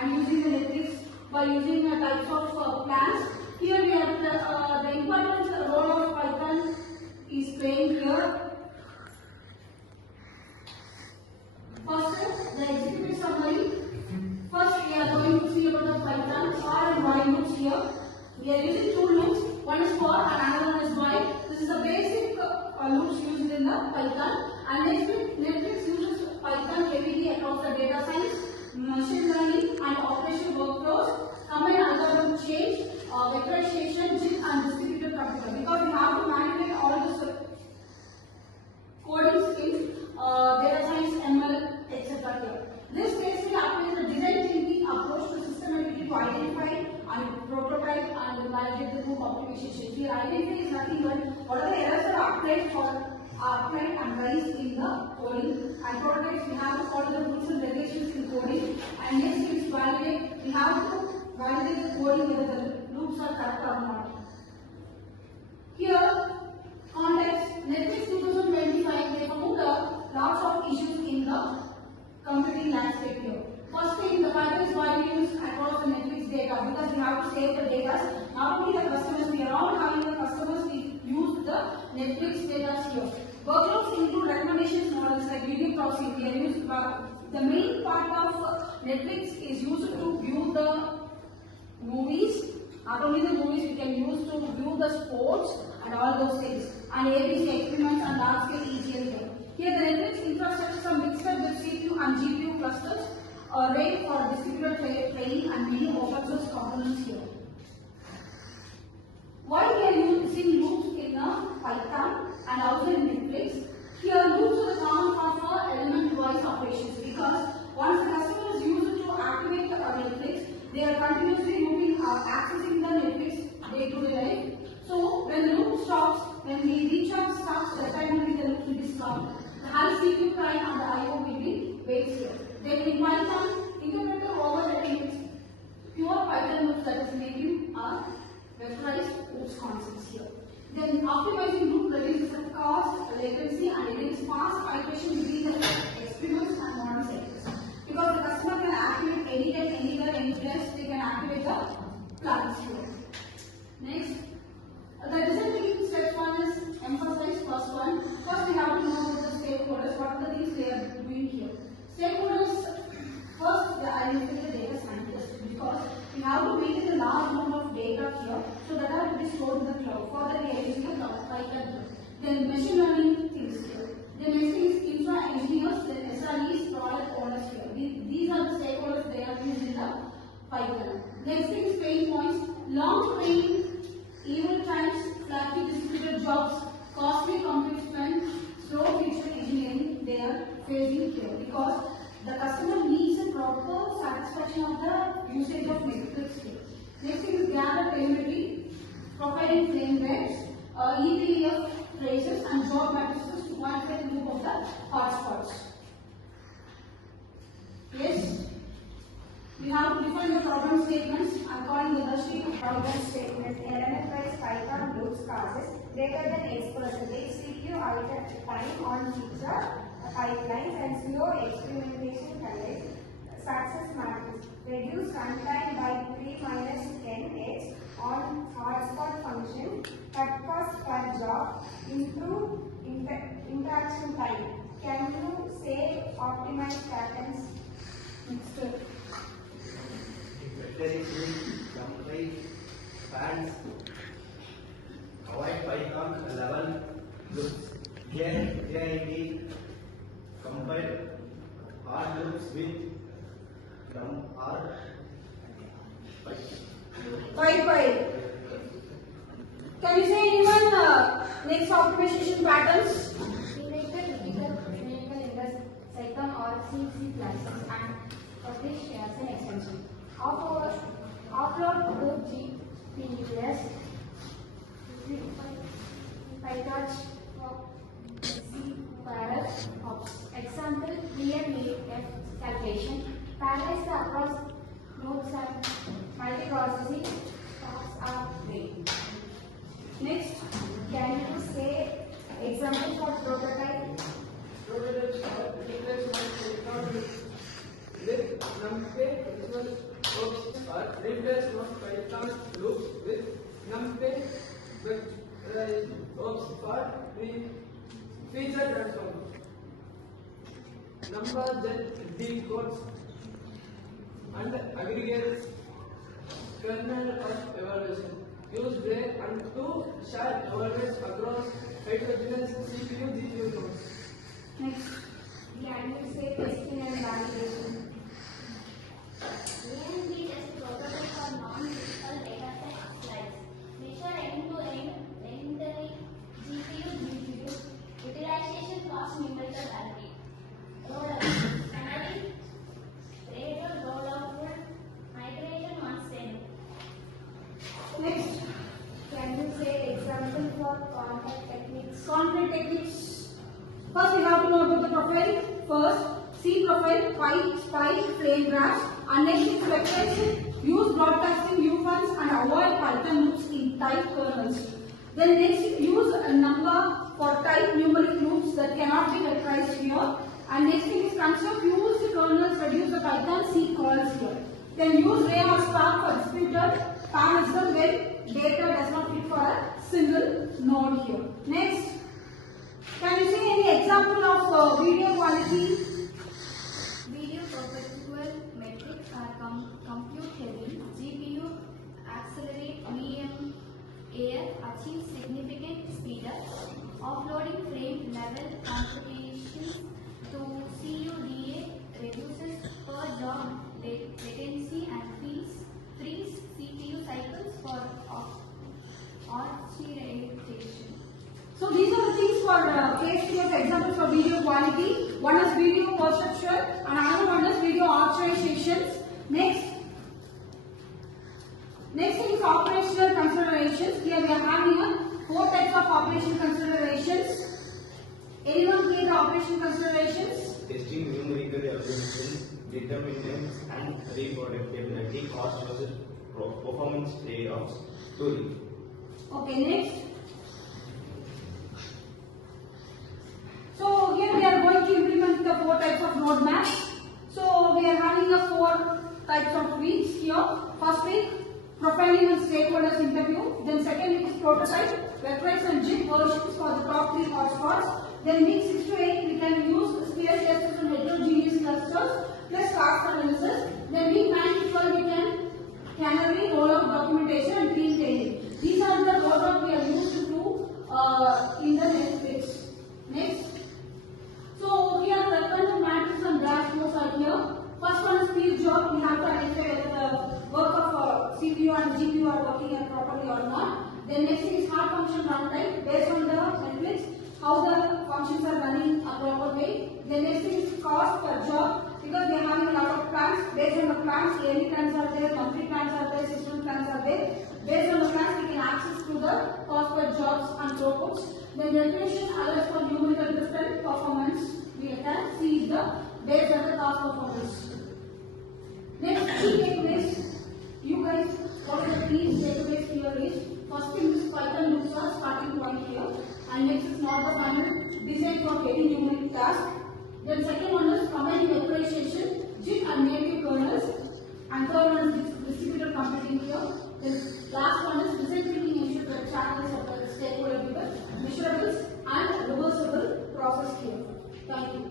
and using the metrics by using types of plans. Here we have the important role of Python is playing here. First, the executive summary. First, we are going to see about the Python for and while loops here. We are using two loops. One is for and another one is while. This is the basic loops used in the Python. And Netflix uses Python heavily across the data science, machine learning, and operational workflows. Combine algorithm change, vectorization, JIT, and distributed computer. Because we have to manipulate all this coding skills, data science, ML, etc. here. This basically applies the design thinking approach to systematically to identify and prototype and validate the group optimization. Here, identify is nothing but what are the errors that are applied and raised in the coding. And prototypes, we have to follow the rules and regulations in coding. And next is validate. We have to validate the coding whether the loops are correct or not. Here, context. Netflix 2025, they found lots of issues in the computing landscape here. First thing, the Python is widely used across the Netflix data because we have to save the data. Not only the customers, we are all having the customers use the Netflix data here. Workloads include recommendation models like video processing. We are used, the main part of Netflix is used to view the movies. Not only the movies, we can use to view the sports and all those things. And ABC experiments and large scale ETL here. Here the Netflix infrastructure are mixed up with CPU and GPU clusters, array for distributed training and many open source components here. Why we are using loops in Python and also in Netflix? Here loops are the common part for element-wise operations because once the customer is used to activate the Netflix, they are continuously looping accessing the Netflix day-to-day life. So when the loop stops, when the recharge stops, automatically the loop will be stopped. The whole CPU time and the I/O will be waits here. Then in Python, interpreter overriding pure Python loops that is native are vectorized loops concepts here. Then optimizing loop reduces the cost, latency, and it is fast iteration between the experiments and model cycles. Because the customer can activate anytime, anywhere, any place, they can activate the plans here. Next, the design thinking step one is emphasize first one. First, we have to know about the stakeholders, what are the things they are doing here. Stakeholders, first, they identify the data scientists because we have to maintain a large amount of data here so that will be stored in the cloud. Further, we are using the Python. Then machine learning things here. The next thing is infra engineers, then SREs, product owners here. These are the stakeholders they are using the Python. Next thing is pain points, long training, evil times, flaky distributed jobs, costly compute spend, slow feature engineering they are facing here because the customer needs a proper satisfaction of the usage of Netflix here. Next thing is gather telemetry, providing frame rates, ETL traces and job matrices to quantify the group of the hotspots. Yes, we have to define the problem statements according to the sheet. Problem statement. An enterprise Python loops causes greater than X% CPU idle time on feature pipelines and slow experimentation collects success matrix. Reduce runtime by 3-10x on hotspot function. Cut cost per job. Improve interaction time. Can you say optimize patterns? Next. Vectorization, NumPy, Pandas, avoid Python 11 loops, JIT, compile hard loops with NumPy. Can you say anyone next optimization patterns? Selected either Python or C classes and publish as an extension. Offload to GPUs, PyTorch, C Parallel Ops. Example, DMAF calculation. Parallelize the across nodes and multiprocessing tasks are made. Next, Can you say example for prototype? Prototypes are replaced by with NumPy loops are replace most Python loops with NumPy loops for feature transform. Number then decodes and aggregates kernel of evaluation. Use break and to share evaluates across heterogeneous CPU GPU nodes. Next. Can you say testing and validation? AMD test protocol for non-critical dataset slides. Measure end-to-end GPU utilization cost numerical value. Rollout. Summary. Rate of rollout would migration once then. Next. Can you say example for contact techniques? Content techniques. First, we have to know about the profile. First, see profile, spike, frame graphs, and next is vectorization. Use broadcasting view funds and avoid Python loops in type kernels. Then next, use a number for type numeric loops that cannot be vectorized here. And next thing is conserve use kernels, reduce the Python C calls here. Then use ray or spark for distributed parallelism when data does not fit for a single node here. Next. Can you see any example of video quality? Video perpetual metrics are compute heavy. GPU accelerate medium air, achieve significant speedup. Offloading frame level computations to CUDA reduces per job latency and frees CPU cycles for orchestration. So these are the things for case study of examples for video quality. One is video perception and another one is video authorizations. Next thing is operational considerations. Here we are having 4 types of operational considerations. Anyone clear the operational considerations? Testing numerical evaluations, determinants and reproducibility, cost versus performance trade-offs, tooling. Okay, next. So here we are going to implement the 4 types of node maps. So we are having the 4 types of weeks here. First week, profiling and stakeholders interview. Then second week is prototype, vectorize and JIT versions for the top 3 hotspots. Then week 6 to 8 we can use spear clusters and heterogeneous clusters plus task analysis. Then week 9 to 12 we can canary, rollout documentation and clean training. These are the rollout we are used to do in the next weeks. Next. So here the recurrent matrix and dashboards are here. First one is field job. We have to identify whether the work of CPU and GPU are working properly or not. Then next thing is hard function runtime based on the metrics, how the functions are running a proper way. Then next thing is cost per job because we are having a lot of plans. Based on the plans, yearly plans are there, monthly plans are there, system plans are there. Based on the plans, we can access to the cost per jobs and throughputs. Then definition allows for numerical different performance. We can see the based on the task performance. Next, key takeaways. You guys, what are the key takeaways here is first thing is Python loops are starting point here, and next is not the final design for heavy numeric task. Then second one is combine vectorization, JIT and native kernels, and third one is distributed computing here. Then last one is design thinking ensure that channels of the stakeholder given, measurables and reversible process here. Thank you.